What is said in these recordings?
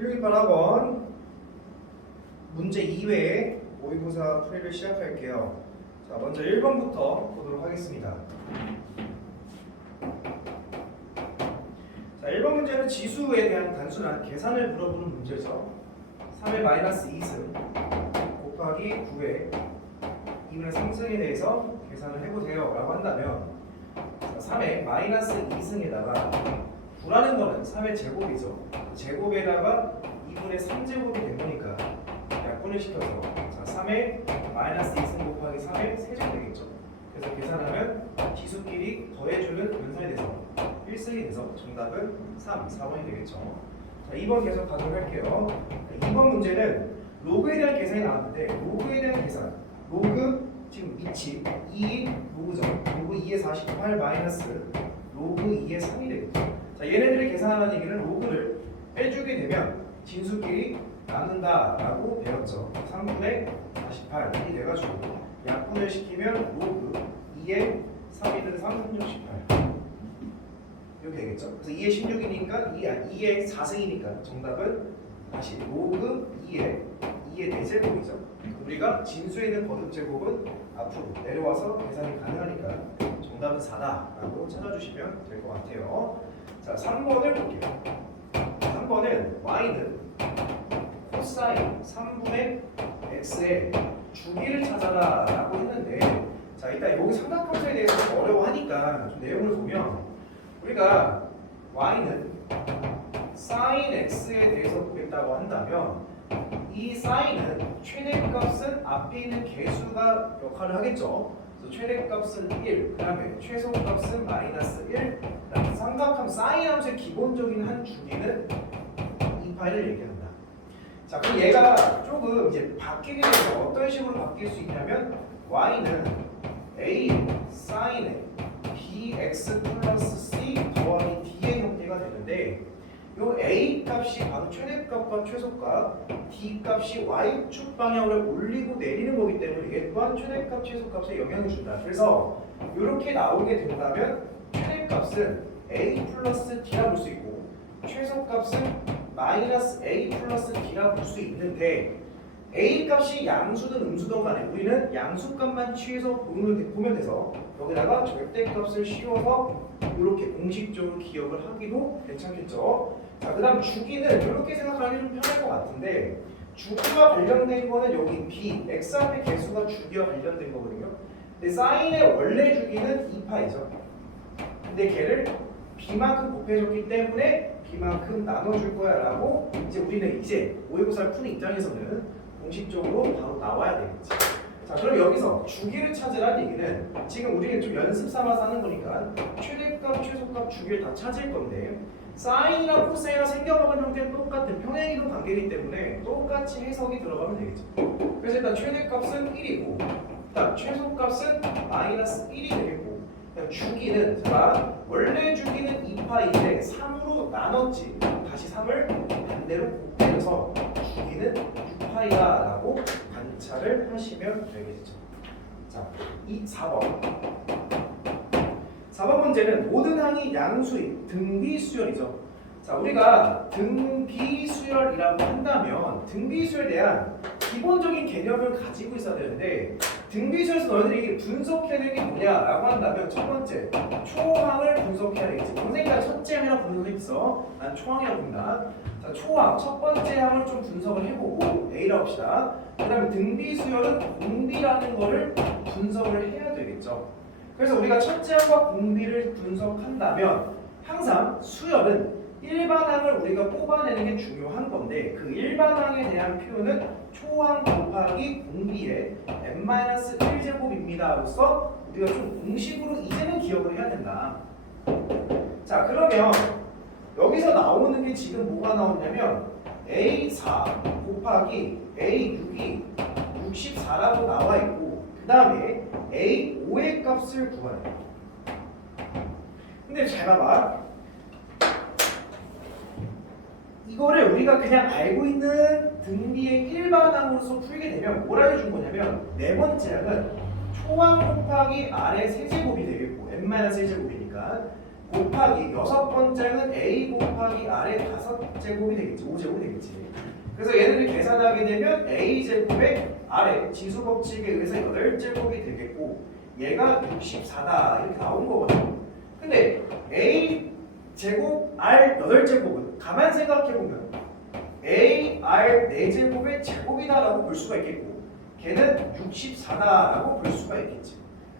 필기판학원 문제 2회 모의고사 풀이를 시작할게요. 자, 먼저 1번부터 보도록 하겠습니다. 자, 1번 문제는 지수에 대한 단순한 계산을 물어보는 문제죠. 3의 마이너스 2승 곱하기 9의 2분의 3승에 대해서 계산을 해보세요 라고 한다면, 3의 마이너스 2승에다가 9라는 거는 3의 제곱이죠. 제곱에다가 2분의 3제곱이 된 거니까 약분을 시켜서, 자, 3의 마이너스 2승 곱하기 3의 세제곱 되겠죠. 그래서 계산하면 지수끼리 더해주는 연산이 돼서 1승이 돼서 정답은 3, 4번이 되겠죠. 자, 2번 계속 가도록 할게요. 2번 문제는 로그에 대한 계산이 나왔는데, 로그에 대한 계산, 로그 지금 위치 2 로그죠. 로그 2의 48 마이너스 로그 2의 3이 되겠죠. 자, 얘네들이 계산하는 얘기는 로그를 빼주게 되면 진수끼리 나눈다라고 배웠죠. 3분의 48이 돼가지고 약분을 시키면 로그 2의 3이든 3분의 18 이렇게 되겠죠. 그래서 2의 16이니까 2의 4승이니까 정답은 다시 로그 2의 대제곱이죠. 우리가 진수에 있는 거듭제곱은 앞으로 내려와서 계산이 가능하니까 정답은 4다라고 찾아주시면 될 것 같아요. 자, 3번을 볼게요. 3번은 y는 코사인 3분의 x의 주기를 찾아라 라고 했는데, 자, 일단 여기 삼각함수에 대해서 좀 어려워하니까 좀 내용을 보면, 우리가 y는 sin x에 대해서 보겠다고 한다면, 이 사인은 최대값은 앞에 있는 계수가 역할을 하겠죠. 그래서 최대값은 1, 그 다음에 최소값은 마이너스 1, 그 다음에 삼각함 사인 함수의 기본적인 한 주기는 2파이를 얘기한다. 자, 그럼 얘가 조금 이제 바뀌게 되면 어떤 식으로 바뀔 수 있냐면, y는 a 사인의 bx 플러스 c 더하기 d의 형태가 되는데, 요 a 값이 바로 최대값과 최소값, d 값이 y축 방향으로 올리고 내리는 거기 때문에 이게 또한 최대값, 최소값에 영향을 준다. 그래서 이렇게 나오게 된다면 최대값은 a 플러스 d라 볼 수 있고, 최소값은 마이너스 a 플러스 d라 볼 수 있는데, a 값이 양수든 음수든 간에 우리는 양수값만 취해서 보면 돼서 여기다가 절대값을 씌워서 이렇게 공식적으로 기억을 하기도 괜찮겠죠. 자, 그 다음 주기는 이렇게 생각하기 좀 편할 것 같은데, 주기와 관련된 거는 여기 b, x 앞에 개수가 주기와 관련된 거거든요. 근데 사인의 원래 주기는 2파이죠. 근데 걔를 b만큼 곱해줬기 때문에 b만큼 나눠줄 거야 라고 우리는 이제 모의고사를 푸는 입장에서는 공식적으로 바로 나와야 되겠지. 자, 그럼 여기서 주기를 찾으라는 얘기는 지금 우리는 좀 연습 삼아서 하는 거니까 최대값, 최소값, 주기를 다 찾을 건데, 사인이나 코사인이나 생겨먹은 형태는 똑같은 평행이동 관계이기 때문에 똑같이 해석이 들어가면 되겠죠. 그래서 일단 최대값은 1이고, 일단 최소값은 마이너스 1이 되겠고, 주기는, 자, 원래 주기는 2파인데 3으로 나눴지. 다시 3을 반대로 곱해서 주기는 6파이다라고 관찰을 하시면 되겠죠. 자, 이 4번 문제는 모든 항이 양수인 등비수열이죠. 자, 우리가 등비수열이라고 한다면 등비수열에 대한 기본적인 개념을 가지고 있어야 되는데, 등비수열에서 너희들이 분석해야 되는 게 뭐냐라고 한다면, 첫 번째 초항을 분석해야 되겠지. 선생님과 첫째 항이라고 분석했어. 난 초항이라고 본다. 자, 초항 첫 번째 항을 좀 분석을 해보고 A라고 합시다. 그 다음에 등비수열은 공비라는 거를 분석을 해야 되겠죠. 그래서 우리가 첫째 항과 공비를 분석한다면 항상 수열은 일반항을 우리가 뽑아내는 게 중요한 건데, 그 일반항에 대한 표현은 초항 곱하기 공비의 n-1제곱입니다 로서 우리가 좀 공식으로 이제는 기억을 해야 된다. 자, 그러면 여기서 나오는 게 지금 뭐가 나오냐면 A4 곱하기 A6이 64라고 나와 있고, 그 다음에 A5의 값을 구하래. 근데 잘 봐봐. 이거를 우리가 그냥 알고 있는 등비의 일반항으로서 풀게 되면 뭐라 해준 거냐면, 네 번째 항은 초항 곱하기 R의 세제곱이 되겠고, n-세제곱이니까 곱하기 여섯 번째는 a 곱하기 r의 5제곱이 되겠지. 5제곱이 되겠지. 그래서 얘네들이 계산하게 되면 a제곱에 r의 지수법칙에 의해서 8제곱이 되겠고 얘가 64다 이렇게 나온 거거든요. 근데 a제곱 r 8제곱은 가만 생각해보면 a, r 4제곱의 제곱이다라고 볼 수가 있겠고 걔는 64다라고 볼 수가 있겠지.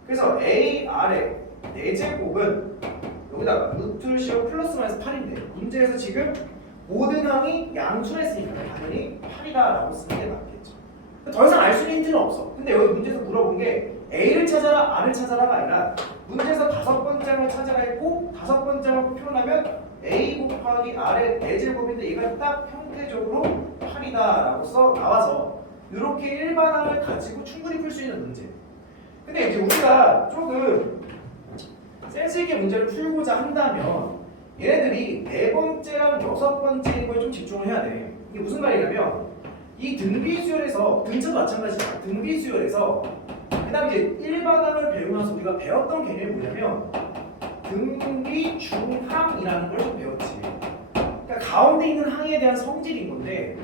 그래서 a, r의 4제곱은 여기다가 루트를 씌워 플러스 마이너스 8인데 문제에서 지금 모든 항이 양수했으니까 당연히 8이다라고 쓰는 게 맞겠죠. 더 이상 알 수 있는 힌트는 없어. 근데 여기 문제에서 물어본 게 a를 찾아라, r을 찾아라가 아니라 문제에서 5번째 항을 찾아라 했고 5번째 항을 표현하면 a 곱하기 r의 4제곱인데 얘가 딱 형태적으로 8이다라고 써 나와서 이렇게 일반항을 가지고 충분히 풀 수 있는 문제. 근데 이제 우리가 조금 센스 있게 문제를 풀고자 한다면 얘네들이 4번째랑 6번째인 걸 좀 집중을 해야 돼. 이게 무슨 말이냐면 이 등비수열에서 등차도 마찬가지야. 등비수열에서 그 다음에 이제 일반항을 배우고 나서 우리가 배웠던 개념이 뭐냐면 등비중항이라는 걸 좀 배웠지. 그러니까 가운데 있는 항에 대한 성질인 건데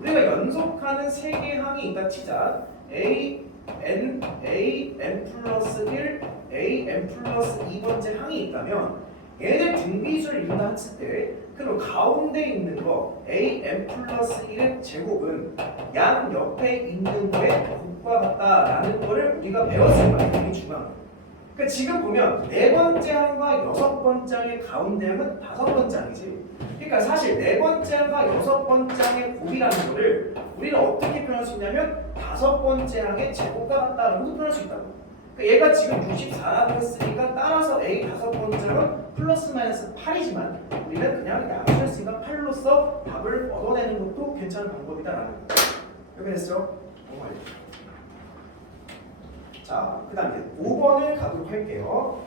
우리가 연속하는 3개의 항이 있다 치자. a, n 플러스 1, a, n 플러스 2번째 항이 있다면 얘네 등비수를 이룬다 했을 때 그럼 가운데 있는 거 a, n 플러스 1의 제곱은 양 옆에 있는 거에 곱과 같다라는 거를 우리가 배웠을 거야. 등비 중앙. 그러니까 지금 보면 4번째 항과 6번째 항의 가운데 항은 5번째 항이지. 그러니까 사실 4번째 항과 6번째 항의 곱이라는 거를 우리는 어떻게 표현할 수 있냐면 5번째 항의 제곱과 같다라고 표현할 수 있다고. 그러니까 얘가 지금 64라고 했으니까 따라서 a 5번째 항은 플러스 마이너스 8이지만 우리는 그냥 양수했으니까 8로서 답을 얻어내는 것도 괜찮은 방법이다라는 거. 이렇게 됐죠? 자, 그 다음에 5번을 가도록 할게요.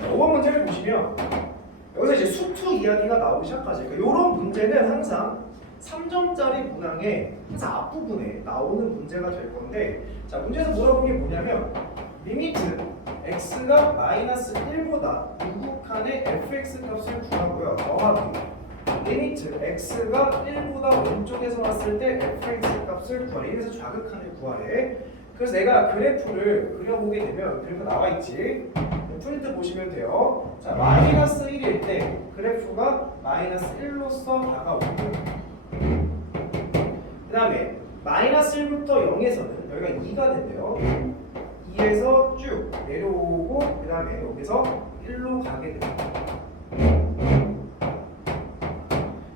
자, 5번 문제를 보시면 여기서 이제 수투 이야기가 나오기 시작하죠. 그러니까 이런 문제는 항상 3점짜리 문항의 항상 앞부분에 나오는 문제가 될 건데 자, 문제에서 물어본 게 뭐냐면 리미트 x가 마이너스 1보다 우극한의 fx 값을 구하고요. 더하기 리미트 x가 1보다 왼쪽에서 왔을 때 fx 값을 구하래. 이래서 좌극한을 구하래. 그래서 내가 그래프를 그려보게 되면 그래프 나와 있지. 프린트 보시면 돼요. 자, 마이너스 1일 때 그래프가 마이너스 1로서 다가오고 그 다음에 마이너스 1부터 0에서는 여기가 2가 된대요. 2에서 쭉 내려오고 그 다음에 여기서 1로 가게 됩니다.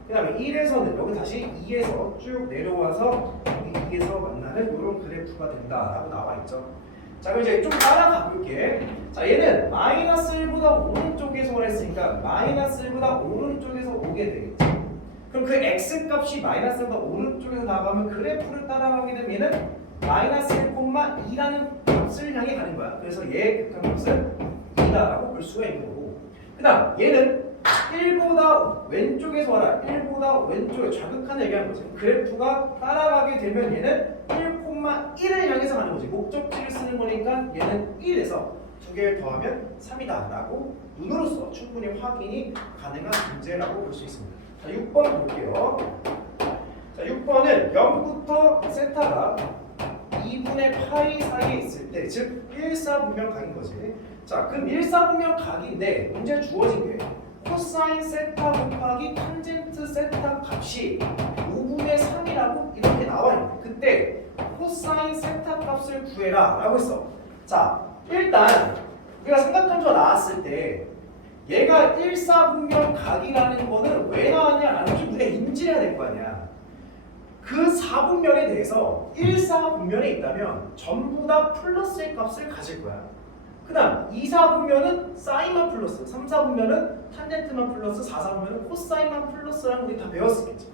그 다음에 1에서는 여기 다시 2에서 쭉 내려와서 2에서 만나는 이런 그래프가 된다라고 나와 있죠. 자, 그럼 이제 좀 따라가 볼게. 자, 얘는 마이너스 1보다 오른쪽에서 오랬으니까 마이너스 1보다 오른쪽에서 오게 되겠죠. 그럼 그 x 값이 마이너스 1보다 오른쪽에서 나가면 그래프를 따라가게 되면 얘는 마이너스 1,2라는 값을 향해 가는 거야. 그래서 얘의 극한값은 2다라고 볼 수가 있는 거고. 그 다음 얘는 1보다 왼쪽에서 와라. 1보다 왼쪽에 좌극한을 얘기하는 거지. 그래프가 따라가게 되면 얘는 1,1을 향해서 가는 거지. 목적지를 쓰는 거니까 얘는 1에서 2개를 더하면 3이다 라고 눈으로서 충분히 확인이 가능한 문제라고 볼 수 있습니다. 자, 6번 볼게요. 자, 6번은 0부터 세타가 2분의 파이 사이에 있을 때, 즉 1사분명각인 거지. 자, 그럼 1사분명각인데 문제 주어진 게 코사인 세타 곱하기 탄젠트 세타 값이 5분의 3이라고 이렇게 나와 있는데 그때 코사인 세타 값을 구해라 라고 했어. 자, 일단 우리가 삼각함수가 나왔을 때 얘가 1사분명각이라는 거는 왜 나왔냐라는 걸 우리가 인지해야 될 거 아니야. 그 4분면에 대해서 1사분면에 있다면 전부 다 플러스의 값을 가질 거야. 그 다음 2사분면은 사인만 플러스, 3사분면은 탄젠트만 플러스, 4사분면은 코사인만 플러스라는 거 우리 다 배웠었겠지.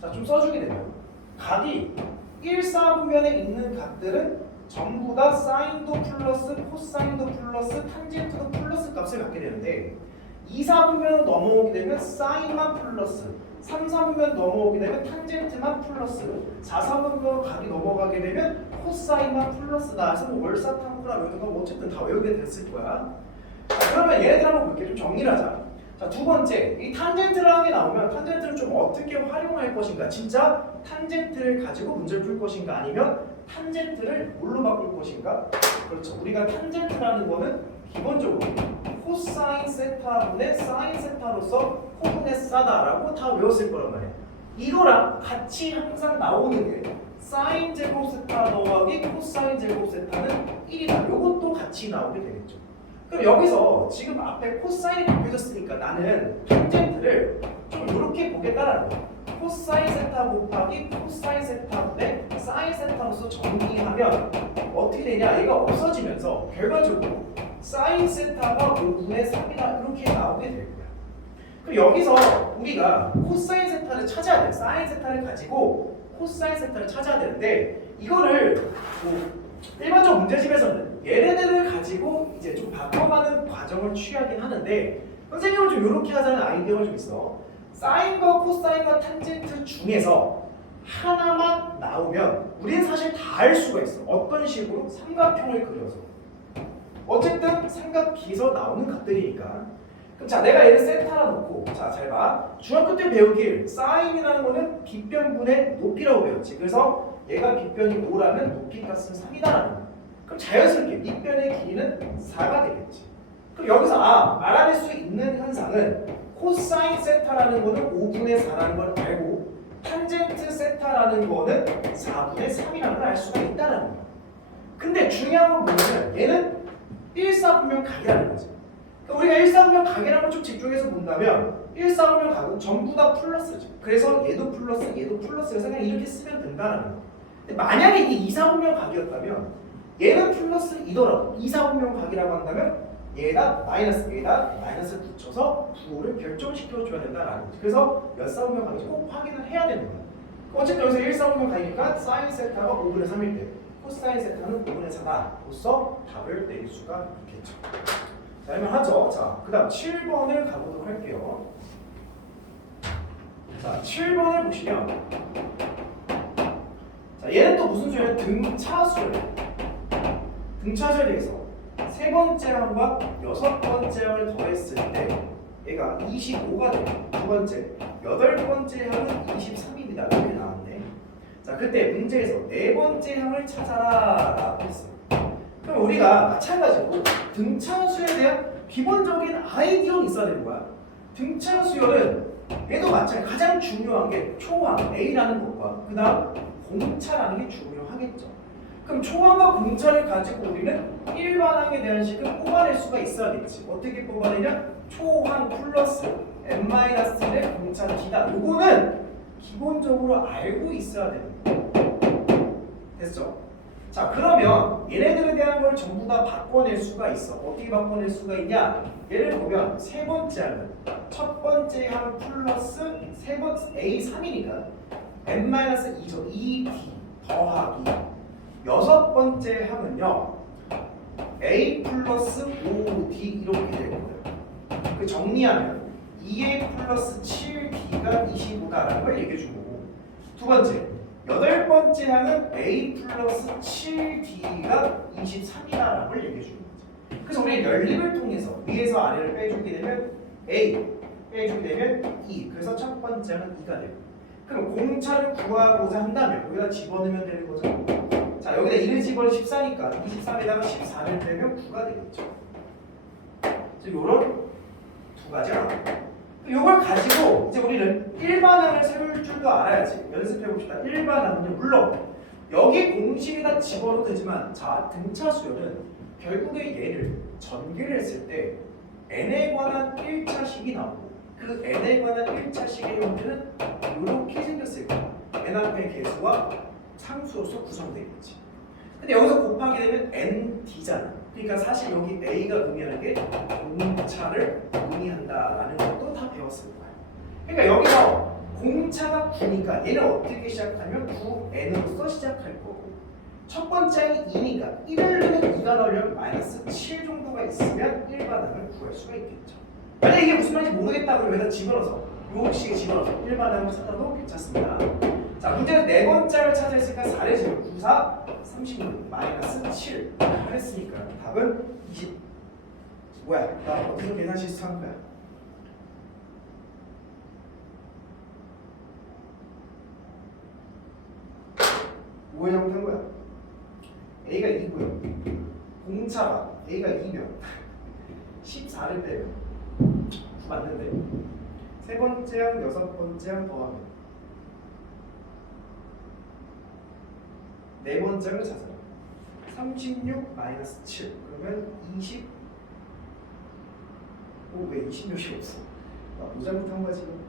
자, 좀 써주게 되면 각이 1사분면에 있는 각들은 전부 다 사인도 플러스, 코사인도 플러스, 탄젠트도 플러스 값을 갖게 되는데 2, 4분면 넘어오게 되면 사인만 플러스 3, 4분면 넘어오게 되면 탄젠트만 플러스 4, 4분면 각이 넘어가게 되면 코사인만 플러스다. 그래서 뭐 월사탕구라든가 뭐 어쨌든 다 외우게 됐을 거야. 자, 그러면 얘네들 한번 볼게. 좀 정리를 하자. 자, 두 번째, 이 탄젠트라는 게 나오면 탄젠트를 좀 어떻게 활용할 것인가? 진짜 탄젠트를 가지고 문제를 풀 것인가? 아니면 탄젠트를 뭘로 바꿀 것인가? 그렇죠. 우리가 탄젠트라는 거는 기본적으로 코사인 세타분의 사인 세타로서 코분의 싸다라고 다 외웠을 거란 말이야. 이거랑 같이 항상 나오는 게 사인 제곱 세타 더하기 코사인 제곱 세타는 1이다. 요것도 같이 나오게 되겠죠. 그럼 여기서 지금 앞에 코사인이 바뀌어졌으니까 나는 탄젠트를 좀 이렇게 보겠다라는 거야. 코사인 세타 곱하기 코사인 세타분의 사인 세타로서 정리하면 어떻게 되냐? 얘가 없어지면서 결과적으로 사인 세타가 5분의 3이다 이렇게 나오게 될 거야. 그럼 여기서 우리가 코사인 세타를 찾아야 돼. 사인 세타를 가지고 코사인 세타를 찾아야 되는데 이거를 뭐 일반적 문제집에서는 얘네들을 가지고 이제 좀 바꿔가는 과정을 취하긴 하는데 선생님은 좀 이렇게 하자는 아이디어가 좀 있어. 사인과 코사인과 탄젠트 중에서 하나만 나오면 우리는 사실 다 할 수가 있어. 어떤 식으로? 삼각형을 그려서. 어쨌든 삼각비에서 나오는 값들이니까. 그럼 자, 내가 얘를 세타라 놓고 자, 잘 봐. 중학교 때 배우길 사인이라는 거는 빗변분의 높이라고 배웠지. 그래서 얘가 빗변이 5라면 높이 값은 3이다라는 거야. 그럼 자연스럽게 밑변의 길이는 4가 되겠지. 그럼 여기서 알아낼 수 있는 현상은 코사인 세타라는 거는 5분의 4라는 걸 알고 탄젠트 세타라는 거는 4분의 3이라는 걸 알 수가 있다는 거야. 근데 중요한 건 뭐냐면 얘는 1사분면 각이라는 거지. 그러니까 우리가 1사분면 각이라는 걸 좀 집중해서 본다면 1사분면 각은 전부 다 플러스죠. 그래서 얘도 플러스여서 그냥 이렇게 쓰면 된다는 거야. 근데 만약에 이게 2사분면 각이었다면 얘는 플러스이더라도 2사분면 각이라고 한다면 얘가 마이너스에다 마이너스를 붙여서 부호를 결정시켜줘야 된다라는 거지. 그래서 몇 사분면 각인지 꼭 확인을 해야 되는 거야. 어쨌든 여기서 1사분면 각이니까 사인 세타가 5분의 3일 때 코사인 세타는 5분의 4다로서 답을 내릴 수가 있겠죠. 자, 그러면 하죠. 자, 그 다음 7번을 가보도록 할게요. 자, 7번을 보시면 자, 얘는 또 무슨 수예요? 등차수열. 등차수열에 대해서 세 번째 항과 여섯 번째 항을 더했을 때 얘가 25가 돼요. 두 번째, 여덟 번째 항은 23입니다. 이렇게 나왔네. 자, 그때 문제에서 네 번째 항을 찾아라 라고 했어요. 그럼 우리가 마찬가지로 등차수에 대한 기본적인 아이디어는 있어야 되는 거야. 등차수열은 얘도 마찬가지 가장 중요한 게 초항 A라는 것과 그 다음 공차라는 게 중요하겠죠. 그럼 초항과 공차를 가지고 우리는 일반항에 대한 식을 뽑아낼 수가 있어야겠지. 어떻게 뽑아내냐? 초항 플러스 n-1의 공차 D다. 요거는 기본적으로 알고 있어야 되는 거야. 됐죠? 자, 그러면 얘네들에 대한 걸 전부 다 바꿔낼 수가 있어. 어떻게 바꿔낼 수가 있냐? 예를 보면 세 번째 항은 첫 번째 항 플러스 세 번째 A3이니까 n-2죠. 2D 더하기 여섯 번째 항은요 A 플러스 5D 이렇게 될 거예요. 그 정리하면 2A 플러스 7D가 25다라는 걸 얘기해 준 거고, 두 번째 여덟 번째 항은 A 플러스 7D가 23이다라는 걸 얘기해 주는 거죠. 그래서 우리 연립을 통해서 위에서 아래를 빼주게 되면 A 빼주게 되면 2. 그래서 첫 번째 항은 2가 되고, 그럼 공차를 구하고자 한다면 여기다 집어넣으면 되는 거죠. 자, 여기다 1을 집어넣으면 14니까 23에다가 14를 빼면 9가 되겠죠. 지금 요런 두 가지 나와요. 이걸 가지고 이제 우리는 일반항을 세울 줄도 알아야지. 연습해 봅시다. 일반항은요, 물론 여기 공식에다 집어넣어도 되지만, 자, 등차수열은 결국에 얘를 전개를 했을 때 n에 관한 1차식이 나오고 그 n에 관한 1차식의 형태는 이렇게 생겼을 거야. n 앞의 개수와 상수로서 구성되어 있지. 근데 여기서 곱하게 되면 nd잖아. 그러니까 사실 여기 a가 의미하는 게 공차를 의미한다라는 것도 다 배웠을 거야. 그러니까 여기서 공차가 9니까 얘는 어떻게 시작하면 9n으로서 시작할 거고, 첫 번째 항이 2니까 1을 넣으면 2가 나오려면 마이너스 7 정도가 있으면 일반항을 구할 수가 있겠죠. 만약에 이게 무슨 말인지 모르겠다 그러면 여기다 집어넣어서 요 식에 집어넣어서 일반항을 찾아도 괜찮습니다. 자, 문제는 네 번째를 찾아했으니까 4를 지금 9, 4, 36, 마이너스 7 했으니까 답은 20. 뭐야? 나 어디서 계산 실수한 거야? 뭐에 잘못한 거야? A가 2고요. 공차가 A가 2면 14를 빼면 9 맞는데 세 번째랑 여섯 번째랑 더하면 네 번째를 찾아요. 36 마이너스 7 그러면 20. 왜 26이 없어? 나 뭐 잘못한 거야 지금?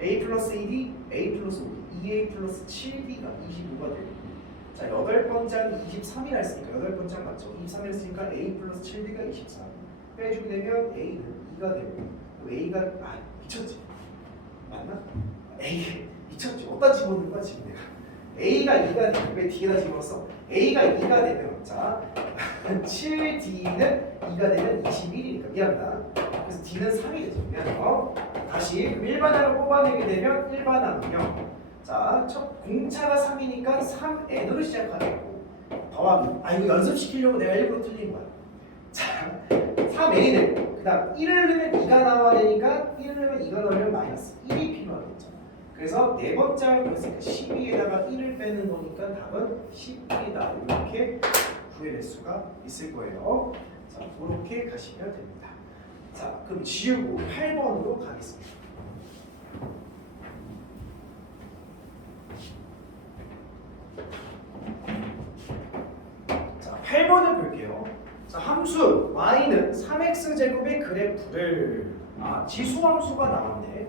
A 플러스 2D, A 플러스 5D, 2A 플러스 7D가 25가 되고 자, 8번째는 23이라 했으니까 8번째 맞죠? 23이라 했으니까 A 플러스 7D가 24 빼주게 되면 A는 2가 되고 A가 미쳤지? 맞나? A 미쳤지? 어디다 집어넣는 거야 지금 내가 A가 2가 되고 왜 D에다 집어넣었어? A가 2가 되면 자 7D는 2가 되면 21이니까 미안하다 그래서 D는 3이 되죠 미안해요 다시 그럼 일반항을 뽑아내게 되면 일반항은요 자, 첫 공차가 3이니까 3n으로 시작하겠고 더하기 이거 연습시키려고 내가 일부러 틀린 거야 자, 3n이네 그 다음 1을 넣으면 2가 나와야 되니까 1을 넣으면 2가 나오면 마이너스 1이 필요하겠죠 그래서 네 번째 항을 구했으니까 12에다가 1을 빼는 거니까 답은 11이다 이렇게 구해낼 수가 있을 거예요 자, 그렇게 가시면 됩니다 자, 그럼 지우고 8번으로 가겠습니다 자, 8번을 볼게요. 자, 함수 y는 3x제곱의 그래프를 지수함수가 나왔네.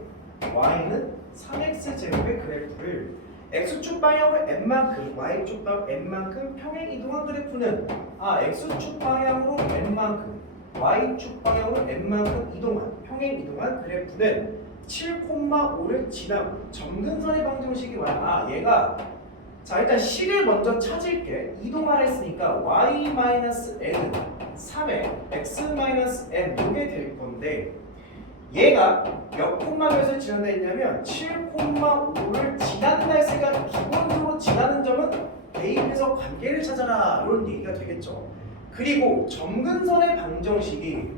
y는 3x제곱의 그래프를 x축 방향으로 n만큼, y축 방향 n만큼 평행 이동한 그래프는 x축 방향으로 n만큼, y축 방향으로 n만큼 이동한 평행 이동한 그래프는 7,5를 지나고 점근선의 방정식이 와요. 얘가 자 일단 C를 먼저 찾을게. 이동하라 했으니까 y-n은 3에 x-n 이게 될 건데 얘가 몇 콤마 몇을 지난다 했냐면 7,5를 지난다 했으니까 기본적으로 지나는 점은 대입해서 관계를 찾아라 이런 얘기가 되겠죠. 그리고 점근선의 방정식이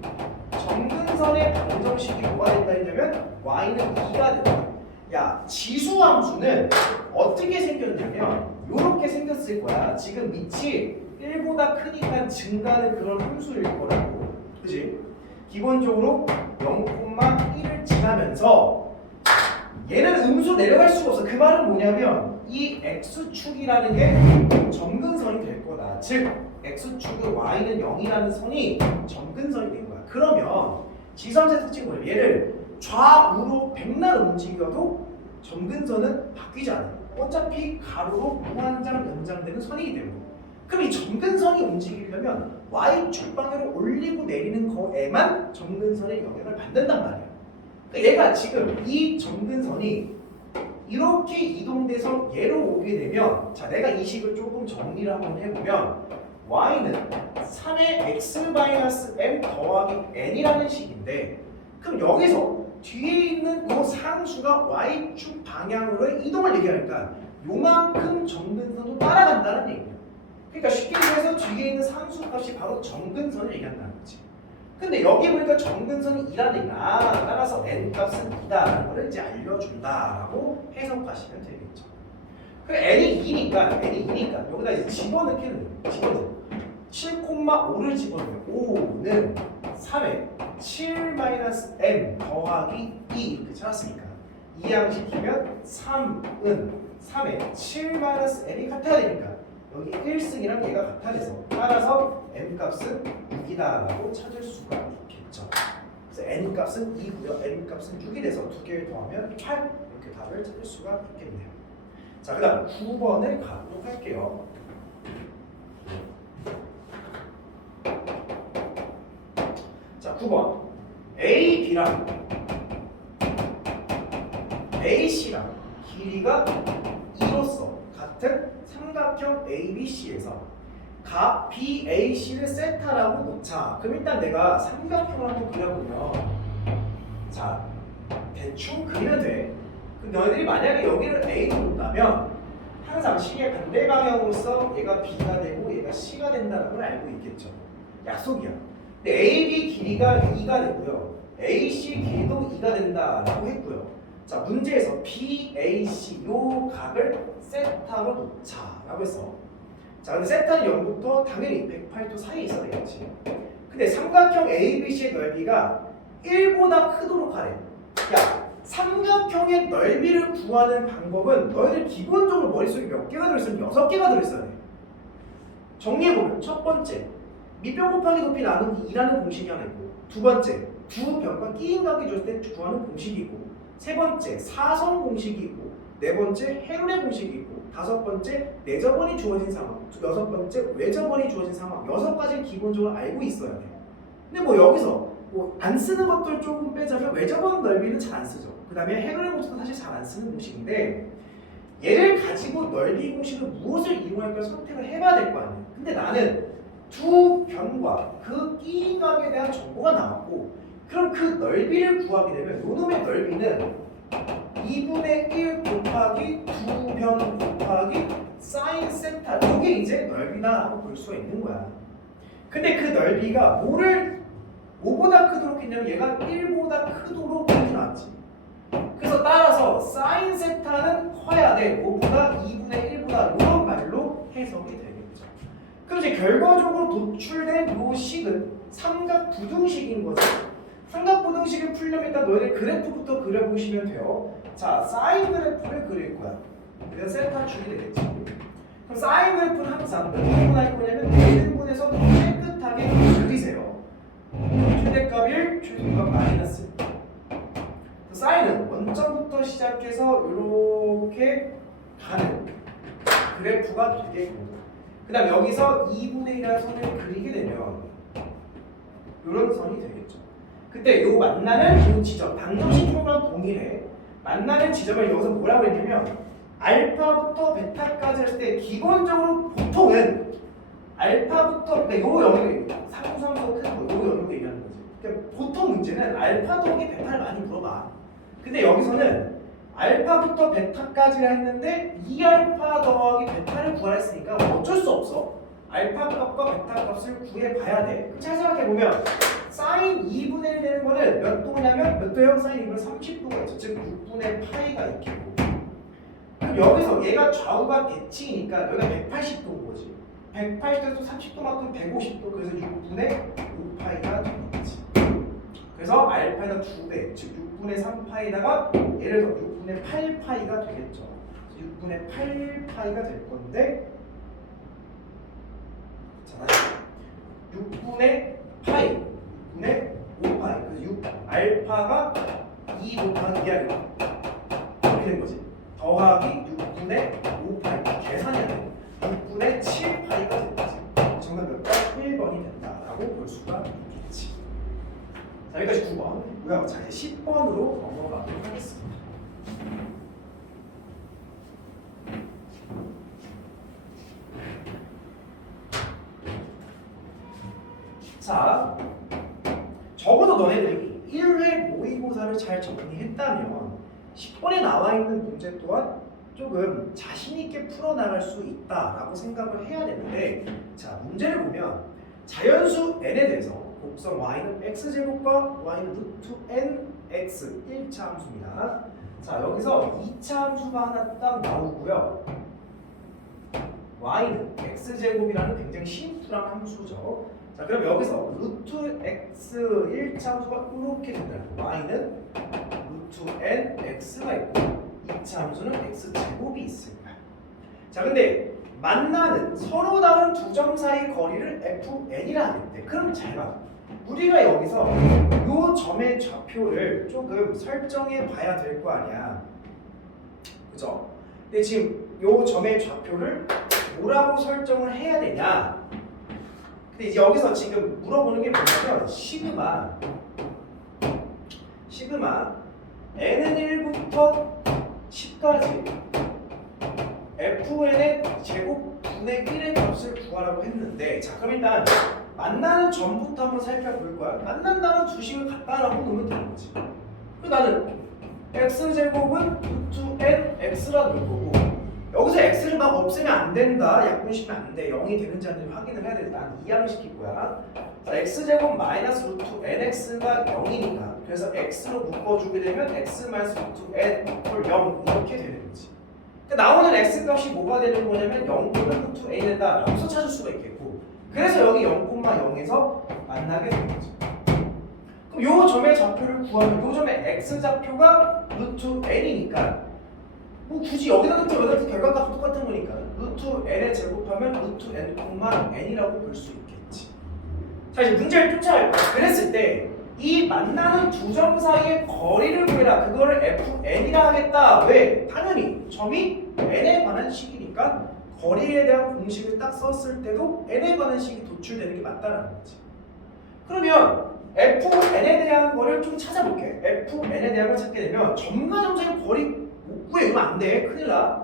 뭐가 된다 했냐면 y는 2가 된다. 야, 지수함수는 어떻게 생겼냐면 이렇게 생겼을 거야. 지금 밑이 1보다 크니까 증가하는 그런 함수일 거라고. 그지? 기본적으로 0,1을 지나면서 얘는 음수 내려갈 수가 없어. 그 말은 뭐냐면 이 x축이라는 게 점근선이 될 거다. 즉 x축의 y는 0이라는 선이 점근선이 된 거야. 그러면 지수함수의 특징은 뭐야? 얘를 좌우로 백날 움직여도 점근선은 바뀌지 않아요. 어차피 가로로 무한장 연장되는 선이기 때문에. 그럼 이 점근선이 움직이려면 y축 방향으로 올리고 내리는 거에만 점근선의 영향을 받는단 말이에요. 그러니까 얘가 지금 이 점근선이 이렇게 이동돼서 얘로 오게 되면 자 내가 이 식을 조금 정리를 한번 해보면 y는 3의 x-m 더하기 n이라는 식인데 그럼 여기서 뒤에 있는 이 상수가 y축 방향으로 이동을 얘기하니까 요만큼 점근선도 따라간다는 얘기예요. 그러니까 쉽게 얘기해서 뒤에 있는 상수 값이 바로 점근선을 얘기한다는 거지. 근데 여기 보니까 점근선이 2라는 얘기야. 따라서 n 값은 2다라는 걸 이제 알려준다라고 해석하시면 되겠죠. 그 n이 2니까 여기다 이제 집어넣기는 7,5를 집어넣으면 5는 3에 7-m 더하기 2 이렇게 찾았으니까 이항시키면 3은 3에 7-m이 같아야 되니까 여기 1승이랑 얘가 같아져서 따라서 m 값은 6이다라고 찾을 수가 있겠죠. 그래서 n 값은 2고요. n 값은 6이 돼서 두 개를 더하면 8 이렇게 답을 찾을 수가 있겠네요. 자, 그 다음 9번을 가도록 할게요. 자, 9번 A, B랑 A, C랑 길이가 2로서 같은 삼각형 ABC에서 각 BAC를 세타라고 놓자. 그럼 일단 내가 삼각형을 한번 그려보면 자 대충 그리면 돼. 그럼 너희들이 만약에 여기를 A로 놓는다면 항상 식의 반대 방향으로서 얘가 B가 되고 얘가 C가 된다는 걸 알고 있겠죠. 약속이야. 근데 AB 길이가 2가 되고요. AC 길이도 2가 된다라고 했고요. 자 문제에서 BAC 요 각을 세타로 놓자라고 했어. 자 근데 세타는 0부터 당연히 180도 사이에 있어야 되겠지. 근데 삼각형 ABC의 넓이가 1보다 크도록 하래. 야 삼각형의 넓이를 구하는 방법은 너희들 기본적으로 머릿속에 몇 개가 들어있으면 6개가 들어있어야 돼. 정리해보면 첫 번째 밑변 곱하기 높이 나누기 2라는 공식이 하나 있고, 두 번째 두 변과 끼인 각이 줬을 때 구하는 공식이 있고, 세 번째 사선 공식이 있고, 네 번째 해론의 공식이 있고, 다섯 번째 내저번이 주어진 상황, 여섯 번째 외저번이 주어진 상황, 6가지를 기본적으로 알고 있어야 돼. 근데 뭐 여기서 뭐 안 쓰는 것들 조금 빼자면 외저번 넓이는 잘 안 쓰죠. 그 다음에 해론의 공식도 사실 잘 안 쓰는 공식인데 얘를 가지고 넓이 공식을 무엇을 이용할까 선택을 해봐야 될 거 아니야. 근데 나는 두 변과 그 끼인 각에 대한 정보가 나왔고, 그럼 그 넓이를 구하게 되면 요놈의 넓이는 2분의 1 곱하기 두 변 곱하기 사인 세타, 이게 이제 넓이다라고 볼 수가 있는 거야. 근데 그 넓이가 뭐를 5보다 크도록 했냐면 얘가 1보다 크도록 이렇게 나왔지. 그래서 따라서 사인 세타는 커야 돼. 5보다 2분의 1보다 이런 말로 해석이 되겠죠. 그럼 이제 결과적으로 도출된 요 식은 삼각 부등식인 거죠. 삼각 부등식을 풀려면 일단 너희들 그래프부터 그려보시면 돼요. 자, 사인 그래프를 그릴 거야. 그래서 세타 축이 되겠지. 그럼 사인 그래프는 항상 몇 등분 할 거냐면 4등분에서 깨끗하게 그리세요. 최대값 1, 최소값 마이너스. 사인은 원점부터 시작해서 이렇게 가는 그래프가 되겠고, 그 다음 여기서 2분의 1이라는 선을 그리게 되면 이런 선이 되겠죠. 그때 요 만나는 요 지점, 방정식표랑 동일해. 만나는 지점을 여기서 뭐라고 했냐면 알파부터 베타까지 했을 때 기본적으로 보통은 알파부터, 그러니까 요 영역이 상수함수 큰 거, 요 영역 얘기하는 거지. 그러니까 보통 문제는 알파 더하기 베타를 많이 물어봐. 근데 여기서는 알파부터 베타까지라 했는데 2알파 더하기 베타를 구하라 했으니까 어쩔 수 없어. 알파 값과 베타 값을 구해봐야 돼. 잘 생각해보면 사인 2분의 1 되는 거는 몇 도냐면 몇 도예요? 사인 2분의 30도가 있죠. 즉 6분의 파이가 있겠고, 그럼 여기서 얘가 좌우가 대칭이니까 여기가 180도인 거지. 180도에서 30도만큼 150도, 그래서 6분의 5파이가 되겠지. 그래서 알파는 2배, 즉 6분의 3파이다가 예를 들어 6분의 8파이가 되겠죠. 6분의 8파이가 될 건데, 자, 6분의 파이, 6분의 5파이, 그래서 6 알파가 2 곱하기 2야 이렇게 된 거지. 더하기 6분의 5파이, 계산이 안 돼. 6분의 7파이가 된 거지. 정답 몇 번? 1번이 된다라고 볼 수가 있겠지. 자, 여기까지 9번. 자, 이제 10번으로 넘어가도록 하겠습니다. 자, 적어도 너네들이 1회 모의고사를 잘 정리했다면 10번에 나와 있는 문제 또한 조금 자신 있게 풀어나갈 수 있다라고 생각을 해야 되는데, 자, 문제를 보면 자연수 n에 대해서 곡선 y는 x제곱과 y는 루트 n x 1차 함수입니다. 자, 여기서 2차 함수가 하나 딱 나오고요. y는 x제곱이라는 굉장히 심플한 함수죠. 자, 그럼 여기서 루트 x 1차 함수가 이렇게 된다. y는 루트 n x가 있고 2차 함수는 x제곱이 있습니다. 자, 근데 만나는 서로 다른 두 점 사이 거리를 fn이라 하는데, 그럼 잘 봐. 우리가 여기서 요 점의 좌표를 조금 설정해 봐야 될 거 아니야. 그죠? 근데 지금 요 점의 좌표를 뭐라고 설정을 해야 되냐? 근데 이제 여기서 지금 물어보는 게 뭐냐면 시그마 n은 1부터 10까지 fn의 제곱 n분의 1의 값을 구하라고 했는데, 자 그럼 일단 만나는 전부터 한번 살펴볼 거야. 만난다는 두 식을 갖다 놓으면 되는 거지. 그 나는 x제곱은 루트 n x라 놓을 거고, 여기서 x를 막 없애면 안 된다, 약분시키면 안 돼, 0이 되는지 안 되는지 확인을 해야 돼. 난 이항을 시킬 거야. 자, x제곱 마이너스 루트 nx가 0이니까 그래서 x로 묶어주게 되면 x 마이너스 루트 n 이퀄 0 이렇게 되는 거지. 그러니까 나오는 x 값이 뭐가 되는 거냐면 0분의 루트 n이다 라고서 찾을 수가 있겠고, 그래서 여기 0,0에서 만나게 되는 거지. 그럼 요 점의 좌표를 구하면 요 점의 x 좌표가 루트 n이니까 뭐 굳이 여기다 넣든 여기다 넣든 결과값은 똑같은 거니까 루트 n에 제곱하면 루트 n, n이라고 볼 수 있겠지. 자 이제 문제를 쫓아갈 거야. 그랬을 때 이 만나는 두 점 사이의 거리를 구해라. 그거를 fn이라 하겠다. 왜? 당연히 점이 n에 관한 식이니까 거리에 대한 공식을 딱 썼을 때도 n에 관한 식이 도출되는 게 맞다라는 거지. 그러면 fn에 대한 거를 좀 찾아볼게. fn에 대한 걸 찾게 되면 점과 점 사이의 거리 못 구해. 이러면 안 돼. 큰일 나.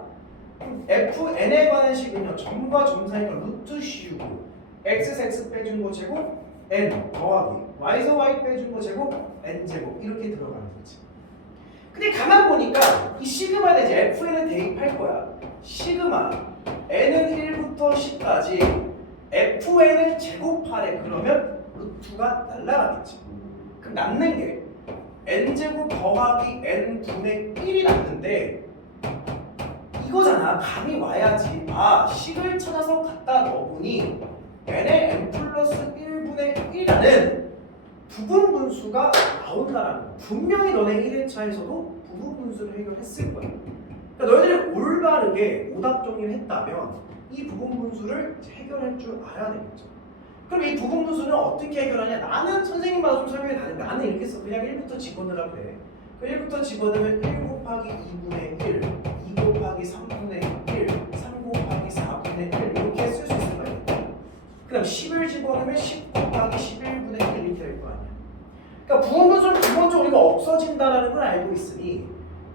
fn에 관한 식은요, 점과 점 사이가 루트 씌우고 x 빼준 거 제곱 n 더하기 y에서 y 빼준 거 제곱 n 제곱 이렇게 들어가는 거지. 근데 가만 보니까 이 시그마에 이제 fn을 대입할 거야. 시그마 n은 1부터 10까지 fn을 제곱하래. 그러면 루트가 날라가겠지. 그럼 남는 게 n제곱 더하기 n분의 1이 남는데 이거잖아. 감이 와야지. 아, 식을 찾아서 갖다 넣어보니 n의 n 플러스 1분의 1이라는 부분 분수가 나온다라는 거. 분명히 너네 1회차에서도 부분 분수를 해결했을 거야. 그러니까 너희들이 올바르게 오답 정리를 했다면 이 부분 분수를 이제 해결할 줄 알아야 되겠죠. 그럼 이 부분 분수는 어떻게 해결하냐? 나는 선생님마다 좀 설명이 다른데 나는 이렇게 써. 그냥 1부터 집어넣으라고 해. 그 1부터 집어넣으면 1 곱하기 2분의 1, 2 곱하기 3분의 1, 3 곱하기 4분의 1 이렇게 쓸 수 있을 거야. 그 다음 10을 집어넣으면 10 곱하기 11분의 1 이렇게 될 거 아니야. 그러니까 부분 분수는 기본적으로 이거 없어진다라는 걸 알고 있으니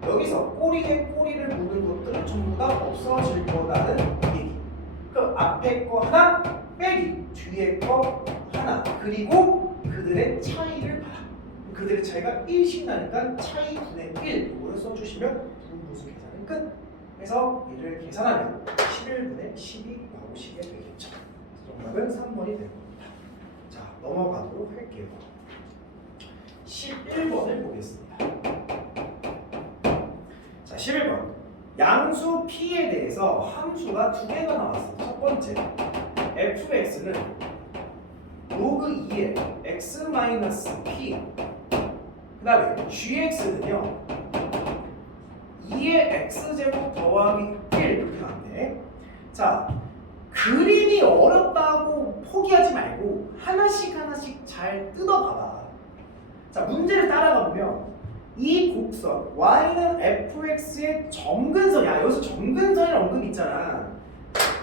여기서 꼬리에 꼬리를 묶는 것들은 전부 다 없어질 거라는 얘기. 그럼 앞에 거 하나 빼기, 뒤에 거 하나, 그리고 그들의 차이를 봐라. 그들의 차이가 1씩 나니까 차이 분의 1 이거를 써주시면 부분 분수 계산은 끝. 그래서 이를 계산하면 11분의 10이 나오시게 되겠죠. 정답은 3번이 될 겁니다. 자, 넘어가도록 할게요. 11번을 보겠습니다. 자, 11번. 양수 P에 대해서 함수가 두 개가 나왔어요. 첫 번째, fx는 로그 2의 x-p, 그 다음에 gx는요 2의 x제곱 더하기 1 이렇게 나왔네. 자, 그림이 어렵다고 포기하지 말고 하나씩 잘 뜯어봐봐. 자, 문제를 따라가 보면 이 곡선 y는 fx의 점근선이야. 여기서 점근선이라는 언급이 있잖아.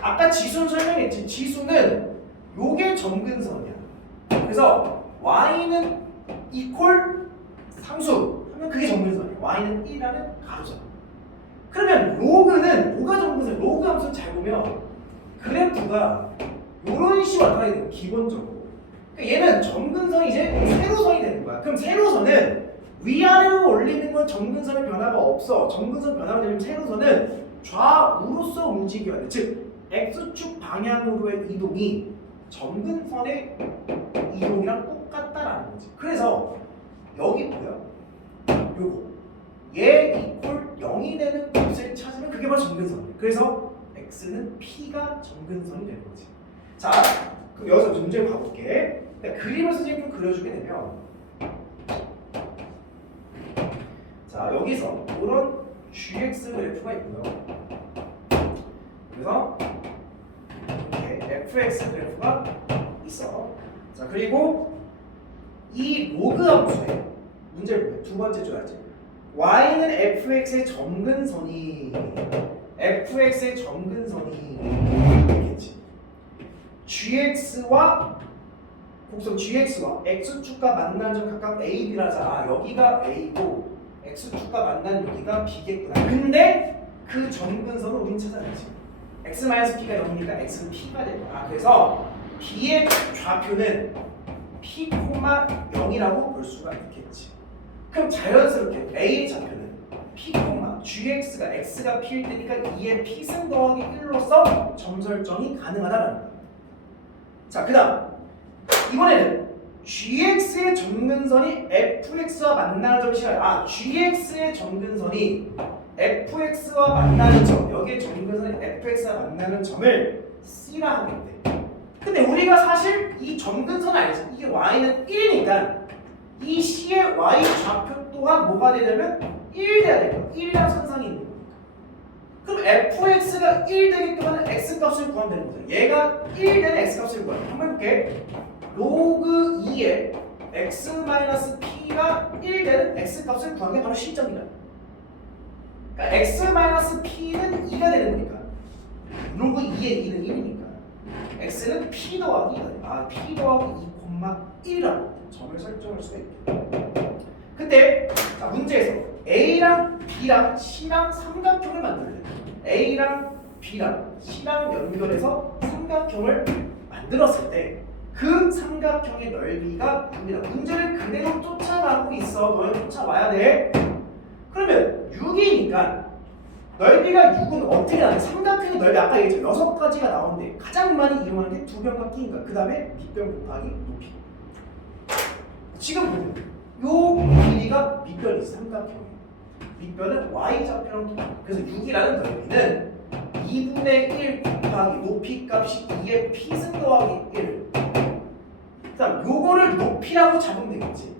아까 지수는 설명했지. 지수는 요게 점근선이야. 그래서 y는 이퀄 상수 하면 그게 점근선이야. y는 1이라는 가로선. 그러면 로그는 뭐가 점근선이야? 로그 함수는 잘 보면 그래프가 요런 식으로 나타나게 돼요. 기본적으로. 그러니까 얘는 점근선이 이제 세로선이 되는 거야. 그럼 세로선은 위아래로 올리는 건 점근선의 변화가 없어. 점근선 변화가 되면 세로선은 좌우로서 움직여야 돼. 즉 x축 방향으로의 이동이 점근선의 이동이랑 똑같다라는 거지. 그래서 여기 뭐야? 요거 얘 이퀄 0이 되는 곳을 찾으면 그게 바로 점근선이야. 그래서 x는 p가 점근선이 되는 거지. 자, 그럼 여기서 문제를 봐볼게. 그림을 선생님 좀 그려주게 되면, 자, 여기서 이런 gx 그래프가 있고요. 그래서 이렇게 fx 그래프가 있어. 자, 그리고 이 로그 함수에 문제를 보면 두 번째 줘야지. y는 fx의 점근선이 있겠지. gx와 곡선 gx와 x축과 만나는 점 각각 a, b라자. 여기가 a고 x축과 만나는 여기가 b겠구나. 근데 그 점근선을 우린 찾아내지. x-p가 0이니까 x는 p가 될 거야. 그래서 b의 좌표는 p, 0이라고 볼 수가 있겠지. 그럼 자연스럽게 a의 좌표는 p, gx가 x가 p일 때니까 2의 p승 더하기 1로서 점 설정이 가능하다는 거야. 자, 그 다음 이번에는 gx의 점근선이 fx와 만나는 점이 싫어요. gx의 점근선이 fx와 만나는 점, 여기에 점근선이 fx와 만나는 점을 c라 하겠대. 근데 우리가 사실 이 점근선 알지? 이게 y는 1이니까 이 c의 y 좌표 또한 뭐가 되냐면 1 돼야 돼요. 1이라는 선상이 있는 거니까. 그럼 fx가 1 되게끔 하는 x값을 구하면 되는 거죠. 얘가 1 되는 x값을 구하면 한번 해볼게. 로그 2의 x-p가 1 되는 x값을 구하는 게 바로 실점이다. 그러니까 x-p는 2가 되는 거니까 로그 2의 2는 1이니까 x는 p 더하기 2가 돼. p 더하기 2,1이라고 점을 설정할 수가 있겠다. 근데 자, 문제에서 a랑 b랑 c랑 삼각형을 만들래. a랑 b랑 c랑 연결해서 삼각형을 만들었을 때 그 삼각형의 넓이가 입니다. 문제를 그대로 쫓아가고 있어. 너는 쫓아와야 돼. 그러면 6이니까 넓이가 6은 어떻게 나와요? 삼각형의 넓이 아까 얘기했죠. 6가지가 나오는데 가장 많이 이용하는 게 두 변각기니까 그 다음에 밑변 곱하기 높이. 지금 보면 요 길이가 밑변이 있어. 삼각형이. 밑변은 y좌표랑 똑같아. 그래서 6이라는 넓이는 2분의 1 곱하기 높이 값이 2의 p승 더하기 1. 자, 요거를 높이라고 잡으면 되겠지.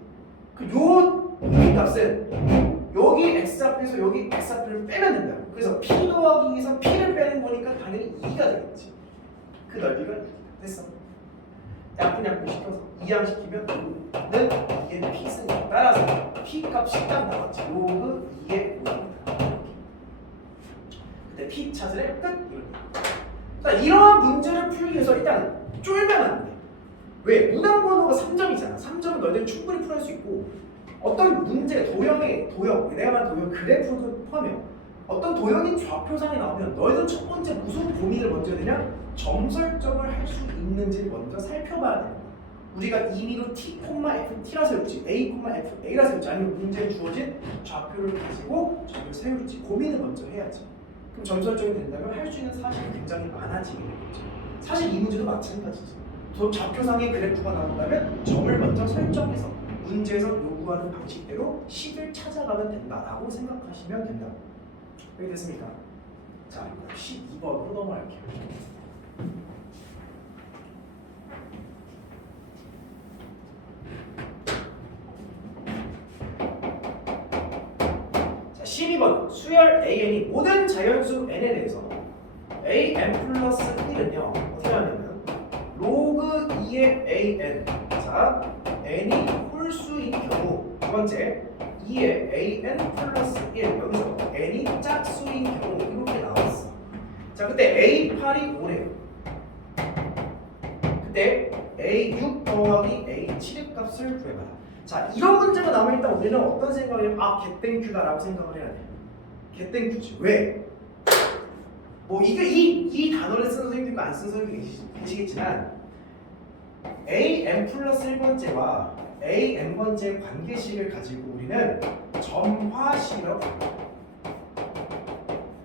요 높이 값은 여기 x좌표에서 여기 x좌표를 빼면 된다. 그래서 p 더하기 2에서 p를 빼는 거니까 당연히 2가 되겠지. 그 넓이가 6이다. 됐어. 약분약분 시켜서 이항시키면 는 2의 p승이야. 따라서 p 값이 딱 나왔지. 로그 2의 5입니다. 그때 p 찾으래 끝. 자, 이러한 문제를 풀기 위해서 일단 쫄면 안 돼. 왜? 문항번호가 3점이잖아. 3점은 너희들 충분히 풀 수 있고 어떤 문제, 도형, 내가 말한 도형 그래프도 포함해요. 어떤 도형이 좌표상에 나오면 너희들 첫 번째 무슨 고민을 먼저 해야 되냐? 점 설정을 할 수 있는지 먼저 살펴봐야 돼요. 우리가 임의로 t, ft라 세울지 a, f, a라 세울지 아니면 문제에 주어진 좌표를 가지고 점을 세울지 고민을 먼저 해야지. 그럼 점 설정이 된다면 할 수 있는 사실이 굉장히 많아지게 되겠죠. 사실 이 문제도 마찬가지지. 좌표상의 그래프가 나온다면 점을 먼저 설정해서 문제에서 요구하는 방식대로 식을 찾아가면 된다라고 생각하시면 된다. 여기 됐습니까? 자, 12번으로 넘어갈게요. 자, 12번 수열 AN이 모든 자연수 N에 대해서 AN 플러스 1은요 어떻게 하냐면 로그 2의 AN 자 N이 홀수인 경우 두 번째 2의 AN 플러스 1 여기서 N이 짝수인 경우 이렇게 나왔어. 자 그때 A8이 5래요. 그때 A6 더하기 A7의 값을 구해봐라. 자 이런 문제가 나오면 일단 우리는 어떤 생각을 해요? 아 개땡큐다라고 생각을 해야 돼. 개땡큐지. 왜? 뭐 이게 이 단어를 쓰는 선생님도 있고 안 쓰는 선생님도 계시겠지만 AN 플러스 1번째와 AN번째의 관계식을 가지고 우리는 점화식이라고 합니다.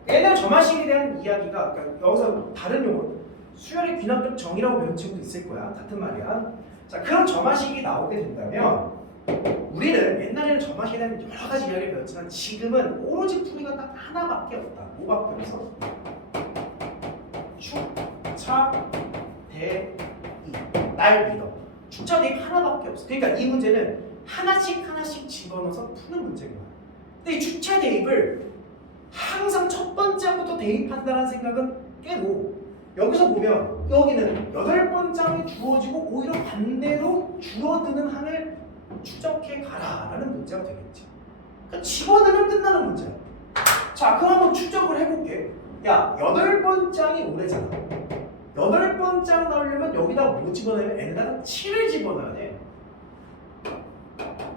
옛날 점화식에 대한 이야기가 그러니까 여기서 다른 용어 수열의 귀납적 정의라고 배운 친구도 있을 거야. 같은 말이야. 자 그런 점화식이 나오게 된다면 우리는 옛날에는 점화식에 대한 여러 가지 이야기를 배웠지만 지금은 오로지 풀이가 딱 하나밖에 없다. 뭐밖에 없어? 축차 대입 날 믿어. 축차 대입 하나밖에 없어. 그러니까 이 문제는 하나씩 집어넣어서 푸는 문제인 거야. 근데 이 축차 대입을 항상 첫 번째부터 대입한다는 생각은 깨고 여기서 보면 여기는 8번장이 주어지고 오히려 반대로 줄어드는 항을 추적해 가라라는 문제가 되겠죠. 그러니까 집어넣으면 끝나는 문제야. 자 그럼 한번 추적을 해볼게. 야 8번장이 오래잖아. 8번장 나오려면 여기다 뭐 집어넣으면 n에다가 7을 집어넣어야 돼.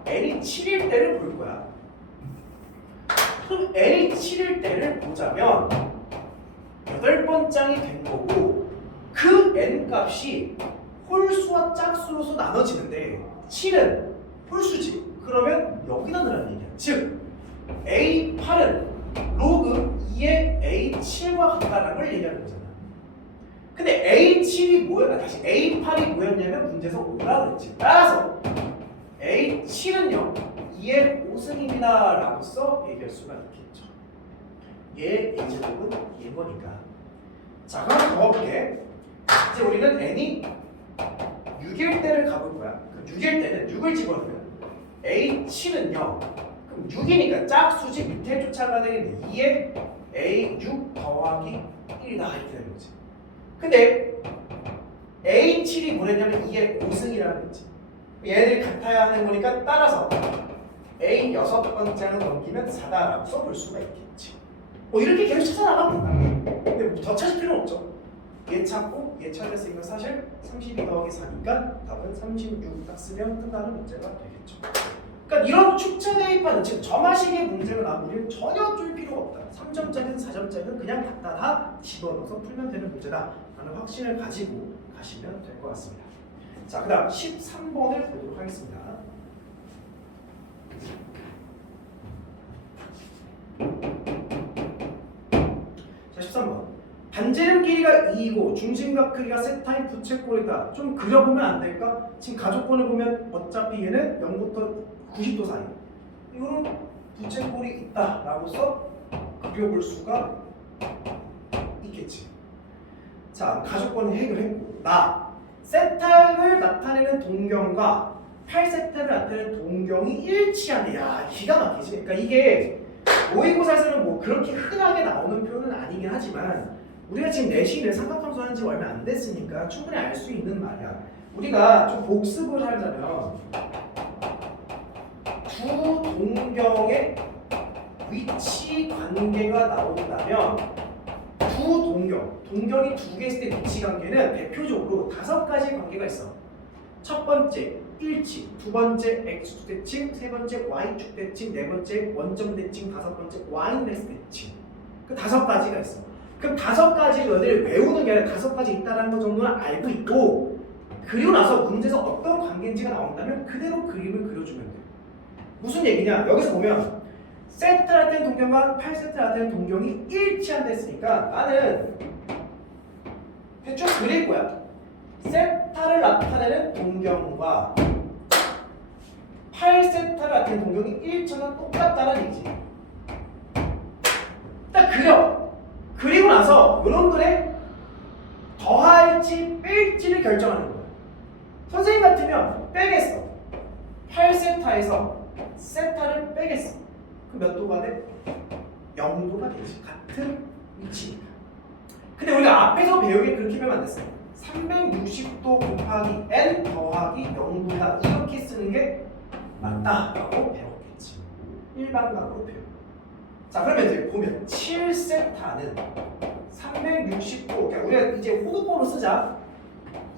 n이 7일 때를 볼 거야. 그럼 n이 7일 때를 보자면 8번장이 된 거고 그 n 값이 홀수와 짝수로서 나눠지는데 7은 홀수지. 그러면 여기다 넣으라는 얘기야. 즉 A8은 로그 2의 A7과 같다는 걸 얘기하는 거잖아. 근데 A7이 뭐야? 다시 A8이 뭐였냐면 문제에서 5라고 그랬지. 따라서 A7은요 2의 5승입니다 라고써 얘기할 수가 있겠죠. 얘 A제곱은 얘인 거니까. 자 그럼 더 볼게. 이제 우리는 n이 6일 때를 가볼 거야. 6일 때는 6을 집어넣으면 A7은요 그럼 6이니까 짝수지 밑에 쫓아가야 되겠네. 2에 A6 더하기 1이다 이렇게 되는 거지. 근데 A7이 뭐랬냐면 2의 5승이라는 거지. 얘네들이 같아야 하는 거니까 따라서 A 6번째로 넘기면 4다라고 써볼 수가 있겠지. 이렇게 계속 찾아나가면 된다. 근데 뭐 더 찾을 필요는 없죠. 얘 찾고 얘 찾았으니까 사실 32 더하기 4니까 답은 36 딱 쓰면 끝나는 문제가 되겠죠. 그러니까 이런 축차 대입하는 즉 점화식의 문제가 나오면 우리는 전혀 줄 필요가 없다. 3점짜리든 4점짜리든 그냥 갖다 다 집어넣어서 풀면 되는 문제다 라는 확신을 가지고 가시면 될 것 같습니다. 자, 그 다음 13번을 보도록 하겠습니다. 자, 13번. 반지름 길이가 2이고 중심각 크기가 세타인 부채꼴이다. 좀 그려보면 안 될까? 지금 가족권을 보면 어차피 얘는 0부터 90도 사이. 이거는 부채꼴이 있다라고서 그려볼 수가 있겠지. 자, 가족권을 해결했고 세타를 나타내는 동경과 8세타를 나타내는 동경이 일치한대. 야, 기가 막히지. 그러니까 이게 모의고사에서는 뭐 그렇게 흔하게 나오는 표현은 아니긴 하지만 우리가 지금 내신을 삼각함수 하는 지 얼마 안 됐으니까 충분히 알 수 있는 말이야. 우리가 좀 복습을 하자면 두 동경의 위치 관계가 나온다면 두 동경이 두 개 있을 때 위치 관계는 대표적으로 5가지 관계가 있어. 첫 번째 일치, 두 번째 x축 대칭, 세 번째 y축 대칭, 네 번째 원점 대칭, 다섯 번째 y넥스 대칭. 그 5가지가 있어. 그럼 5가지를 너희들 외우는 게 아니라 5가지 있다는 것 정도는 알고 있고 그리고 나서 문제에서 어떤 관계인지가 나온다면 그대로 그림을 그려주면 돼. 무슨 얘기냐? 여기서 보면 세타를 나타내는 동경과 8세타를 나타내는 동경이 일치한다 했으니까 나는 대충 그릴 거야. 세타를 나타내는 동경과 8세타를 나타내는 동경이 일치하면 똑같다는 얘기지. 딱 그려. 그리고 나서 이놈들의 더할지 뺄지를 결정하는 거야. 선생님 같으면 빼겠어. 8세타에서 세타를 빼겠어. 그럼 몇 도가 돼? 0도가 되지. 같은 위치니까. 근데 우리가 앞에서 배우기 그렇게 배우면 안 됐어요. 360도 곱하기 n 더하기 0도다 이렇게 쓰는 게 맞다라고 배웠겠지. 일반각으로 배워. 자, 그러면 이제 보면 7세타는 360도, 그러니까 우리가 이제 호두법으로 쓰자.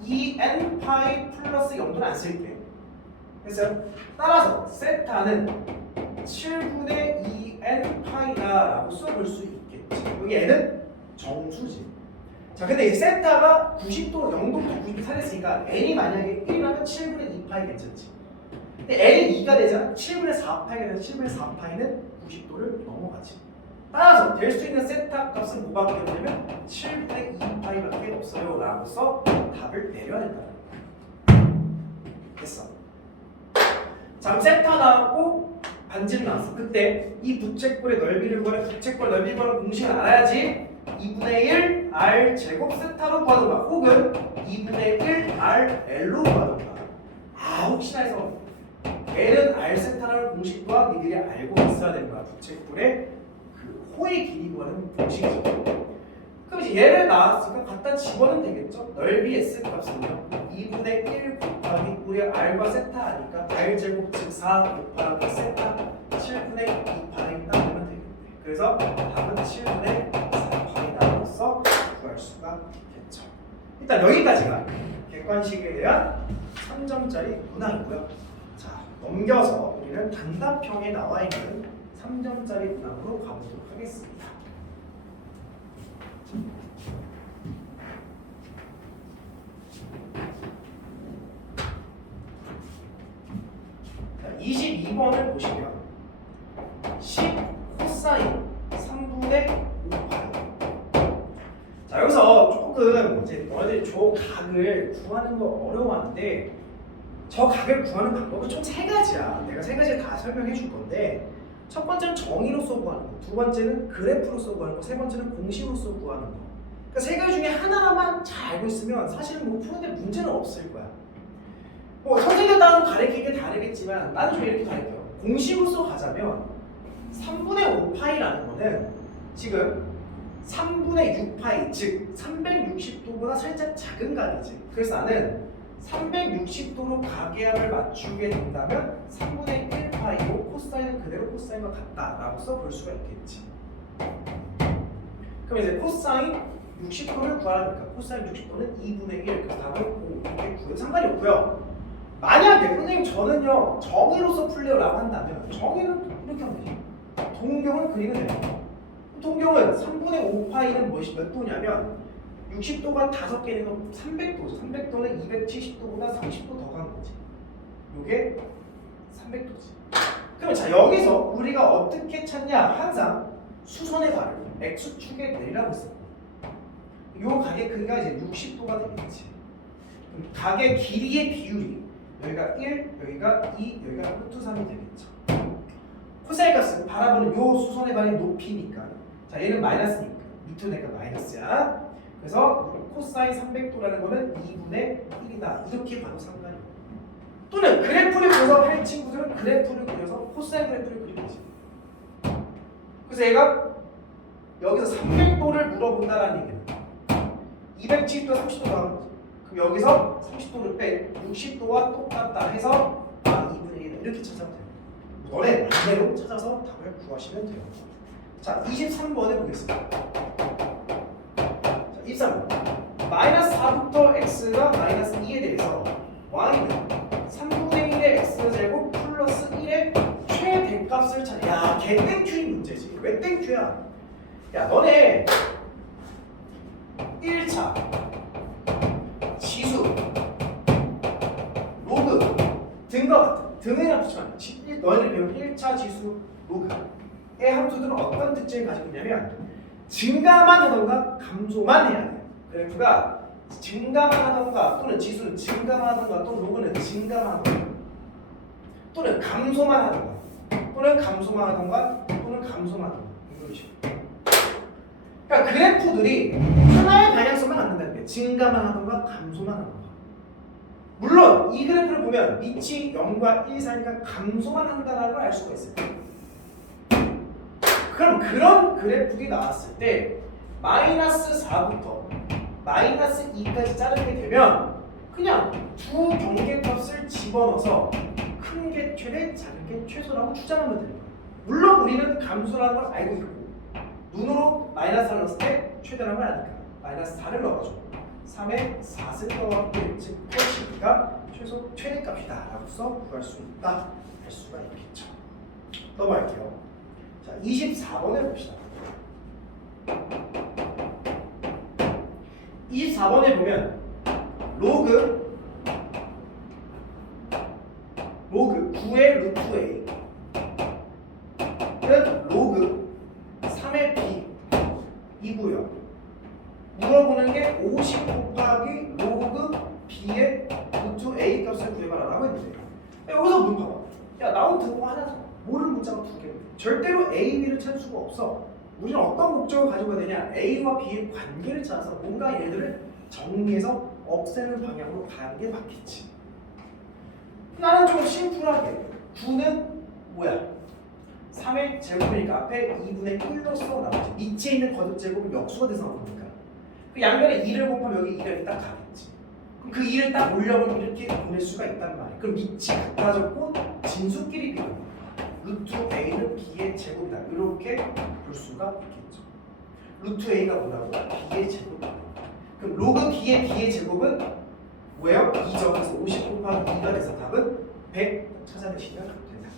2n 파이 플러스 0도는 안 쓸게. 됐어요? 따라서 세타는 7분의 2n 파이다라고 써볼 수 있겠지. 여기 n은 정수지. 자, 근데 이제 세타가 90도, 0도부터 90도 살렸으니까 n이 만약에 1이라면 7분의 2파이 괜찮지. 근데 n이 2가 되잖아. 7분의 4파이가 되면 7분의 4파이는 90도를 넘어가지. 따라서 될 수 있는 세타 값은 뭐밖에 없냐면 7분의 2파이밖에 없어요 라고서 답을 내려야 된다. 됐어. 자, 그럼 세타 나왔고 반지름 나왔어. 그때 이 부채꼴의 넓이를 구하려 부채꼴 넓이 구하는 공식을 알아야지. 2분의 1 r 제곱 세타로 구하던가 혹은 2분의 1 r l로 구하던가. 혹시나 해서 l은 r 세타라는 공식 또한 니들이 알고 있어야 되는 거야. 부채꼴의 그 호의 길이 구하는 공식이죠. 그럼 이제 얘를 나왔으니까 갖다 집어넣으면 되겠죠. 넓이 s 값은요 2분의 1 곱하기 우리 r과 세타 하니까 r 제곱 즉 4 곱하기 세타 7분의 2파이 딱 하면 되겠네. 그래서 답은 7분의 4파이다로서 구할 수가 있겠죠. 일단 여기까지가 객관식에 대한 3점짜리 문항이고요. 자, 넘겨서 우리는 단답형에 나와 있는 3점짜리 문항으로 가보도록 하겠습니다. 자, 22번을 보시면 10 코사인 3분의 5파이. 자, 여기서 조금 이제 너희들이 저 각을 구하는 거 어려워하는데 저 각을 구하는 방법은 총 세 가지야. 내가 세 가지를 다 설명해 줄 건데 첫 번째는 정의로서 구하는 거, 두 번째는 그래프로서 구하는 거, 세 번째는 공식으로서 구하는 거. 그러니까 세 가지 중에 하나만 잘 알고 있으면 사실은 뭐 푸는데 문제는 없을 거야. 뭐 선생님에 따라 가르치는 게 다르겠지만 나는 좀 이렇게 가르쳐요. 공식으로서 가자면 3분의 5파이라는 거는 지금 3분의 6파이, 즉 360도보다 살짝 작은 각이지. 그래서 나는 360도로 가계합을 맞추게 된다면 3분의 1파이로 코사인은 그대로 코사인과 같다라고 써볼 수가 있겠지. 그럼 이제 코사인 60도를 구하니까 코사인 60도는 2분의 1, 그 답은 5, 9에 상관이 없고요. 만약에 선생님 저는요 정의로서 풀려라고 한다면 정의는 이렇게 하면 되죠. 동경을 그리면 돼요. 동경은 3분의 5파이는 몇 도냐면 60도가 5개는 건 300도죠. 300도는 270도보다 30도 더 간 거지. 요게 300도지. 그러면 자 여기서 우리가 어떻게 찾냐? 항상 수선의 발을 X축에 내리라고 했어. 요 각의 크기가 이제 60도가 되겠지. 그럼 각의 길이의 비율이 여기가 1, 여기가 2, 여기가 루트 3이 되겠죠. 코사인 값은 바라보는 요 수선의 발의 높이니까 자 얘는 마이너스니까 밑으로 마이너스야. 그래서 코사인 300도라는 거는 2분의 1이다. 이렇게 봐도 상관이 없고. 또는 그래프를 그려서 할 친구들은 그래프를 그려서 코사인 그래프를 그리면 되지. 그래서 얘가 여기서 300도를 물어본다라는 얘기는 270도 30도 더하는 거지. 그럼 여기서 30도를 빼 60도와 똑같다 해서 2분의 1이다. 이렇게 찾아도 돼요. 너네 맘대로 찾아서 답을 구하시면 돼요. 자, 23번에 보겠습니다. 자, 23번. 마이너스 4부터 x가 마이너스 2에 대해서 y는 3분의 1의 x제곱 플러스 1의 최대값을 찾아. 야, 걔 땡큐인 문제지. 왜 땡큐야? 야, 너네 1차 지수 로그 등과 같은 등이랑 붙이면 너희들 배운 1차 지수 로그의 함수들은 어떤 특징을 가지고 있냐면 증가만 하던가 감소만 해야 돼. 그래프가 증가만 하던가 또는 지수는 증가만 하던가 또는 로그는 증가만 하던가 또는 감소만 하던가 또는 감소만 하던가 또는 감소만 하던가 이런 식으로. 그러니까 그래프들이 하나의 방향성만 갖는다는 게 증가만 하던가 감소만 하던가. 물론 이 그래프를 보면 밑이 0과 1 사이니까 감소만 한다는 걸 알 수가 있어요. 그럼 그런 그래프가 나왔을 때 마이너스 4부터 마이너스 2까지 자르게 되면 그냥 두 경계값을 집어넣어서 큰 게 최대, 작은 게 최소라고 추정하면 되는 거예요. 물론 우리는 감소라는 걸 알고 있고 눈으로 마이너스 4를 넣었을 때 최대라는 걸 아니까 마이너스 4를 넣어가지고 3에 4를 넣어가지고 즉 것이니까 최소 최대값이다 라고서 구할 수 있다 할 수가 있겠죠. 넘어갈게요. 자, 24번에 봅시다. 24번에 보면 로그 9의 루트 A는 로그 3의 B 이고요. 물어보는 게 50 곱하기 로그 B의 루트 A 값을 구해봐라 라고 했는데 여기서 문 봐봐. 야 나온 등호 하나잖아. 모르는 문자가 두 개. 절대로 A, B를 찾을 수가 없어. 우리는 어떤 목적을 가지고 가야 되냐? A와 B의 관계를 찾아서 뭔가 얘들을 정리해서 없애는 방향으로 가는 게 맞겠지. 나는 좀 심플하게 9는 뭐야? 3의 제곱이니까 앞에 2분의 1로 써 나오지. 밑에 있는 거듭 제곱은 역수가 돼서 나오니까 그 양변에 2를 곱하면 여기 2가 딱 가겠지. 그럼 그 2를 딱 올려보면 이렇게 보낼 수가 있단 말이야. 그럼 밑이 같아졌고 진수끼리 비교해. 루트 A는 B의 제곱이다. 이렇게 볼 수가 있겠죠. 루트 A가 뭐라고? B의 제곱이다. 그럼 로그 B의 제곱은 뭐예요? 2죠. 그래서 50 곱하기 2가 돼서 답은 100 찾아내시면 된다.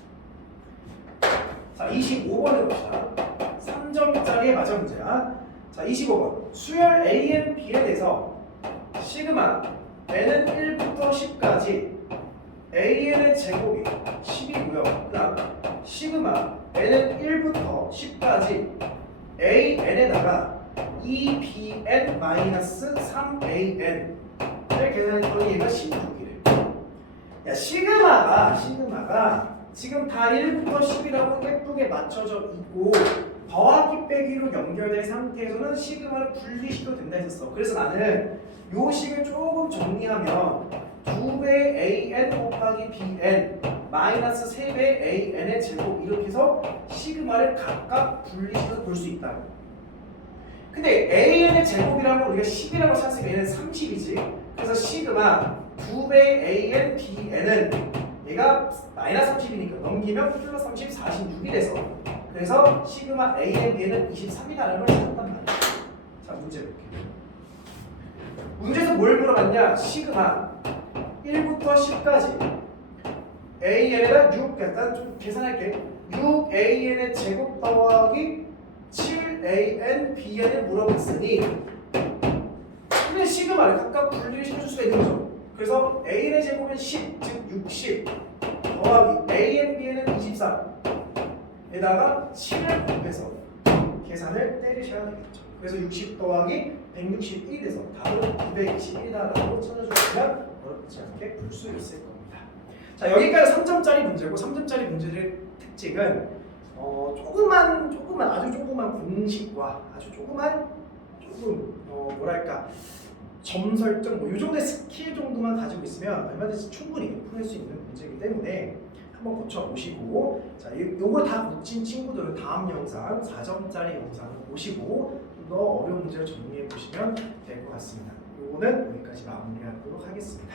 자, 25번에 봅시다. 3점짜리의 마저 문제야. 자, 25번. 수열 A, N, B에 대해서 시그마 n은 1부터 10까지 AN의 제곱이 10이고요. 그다음 시그마 n은 1부터 10까지 AN에다가 2BN-3AN을 계산했더니 얘가 16이래. 야, 시그마가 지금 다 1부터 10이라고 예쁘게 맞춰져 있고 더하기 빼기로 연결된 상태에서는 시그마를 분리시켜도 된다 했었어. 그래서 나는 요 식을 조금 정리하면 2배 AN 곱하기 BN 마이너스 3배 AN의 제곱 이렇게 해서 시그마를 각각 분리시켜서 볼 수 있다. 근데 AN의 제곱이라고 우리가 10이라고 생각했으면 얘는 30이지. 그래서 시그마 2배 AN BN은 얘가 마이너스 30이니까 넘기면 플러스 30, 46이 돼서 그래서 시그마 AN BN은 23이다라는 걸 찾았단 말이야. 자, 문제 볼게요. 문제에서 뭘 물어봤냐? 시그마 1부터 10까지 AN에다 6, 일단 좀 계산할게. 6AN의 제곱 더하기 7AN BN을 물어봤으니 근데 시그마를 각각 분리를 시켜줄 수가 있는 거죠. 그래서 AN의 제곱은 10, 즉 60 더하기 AN BN은 24 에다가 7을 곱해서 계산을 때리셔야 되겠죠. 그래서 60 더하기 161이 돼서 답은 221이다라고 찾아주시면 어렵지 않게 풀 수 있을 겁니다. 자, 여기까지 3점짜리 문제고 3점짜리 문제들의 특징은 아주 조그만 공식과 아주 뭐랄까 점 설정 이 정도의 스킬 정도만 가지고 있으면 얼마든지 충분히 풀 수 있는 문제이기 때문에 한번 고쳐보시고 자, 요거 다 고친 친구들은 다음 영상 4점짜리 영상을 보시고 좀 더 어려운 문제를 정리해 보시면 될 것 같습니다. 요거는 여기까지 마무리하도록 하겠습니다.